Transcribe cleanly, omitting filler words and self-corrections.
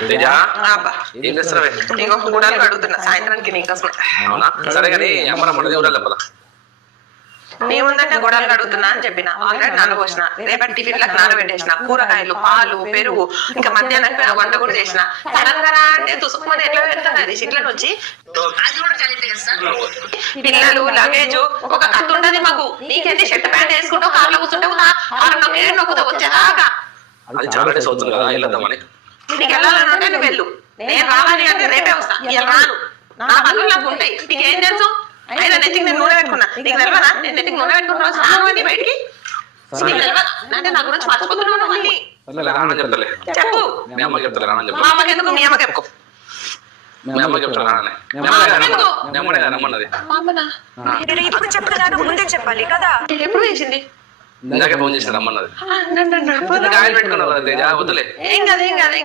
ఏం చేస్తున్నావే? ఇంకో గుడాలు అడుగుతున్నా సాయంత్రానికి నీకోసం. అవునా? సరే కానీ అమ్మ మన దేవుడాలి పద. నేముందంటే గొడవలు అడుగుతున్నా అని చెప్పిన. ఆల్రెడీ నానబోసిన, రేపటి టిఫిన్లకు నానబెట్టేసిన, కూరగాయలు, పాలు, పెరుగు, ఇంకా మధ్యాహ్నం వంట కూడా చేసిన. తెలంగాణ అంటే తుసుకుమని ఎట్లా పెడుతున్నది సిట్ల నుంచి. పిల్లలు, లగేజ్, ఒక కత్తి ఉంటది మాకు. నీకేంటి షర్ట్ ప్యాంట్ వేసుకుంటూ కార్లో కూర్చుంటావు, నొక్కుతావు వచ్చేదాకా. అది చాలా డేస్ అవుతుంది కదా, వెళ్దామని. నీకు వెళ్ళాలని ఉంటే నువ్వు వెళ్ళు. నేను రావాలి అంటే రేపే వస్తా, ఇలా రాను. నా పనులు నాకు ఉంటాయి, నీకేం తెలుసు? అయినా నెత్తికి నేను నూనె పెట్టుకున్నా, నీకు తెలియదా? నేను నెత్తికి నూనె పెట్టుకున్న రోజు రావండి బయటికి. నీకు తెలియదా? అంటే నా గురించి మర్చిపోతున్నావు మళ్ళీ. చెప్తలే, చెప్పు. మీ అమ్మకి చెప్తలే, మా అమ్మకి ఎందుకు? మీ అమ్మకి చెప్పుకో. మీ అమ్మకి చెప్తారా? మీ అమ్మనే రమ్మన్నది. ఇప్పుడు చెప్తున్నాను, ముందే చెప్పాలి కదా. ఎప్పుడు వేసింది? ఇందాకే ఫోన్ చేసి రమ్మన్నది. ఆయిల్ పెట్టుకున్నావు కదా తేజ, వద్దులే. ఏం కాదు, ఏం కాదు.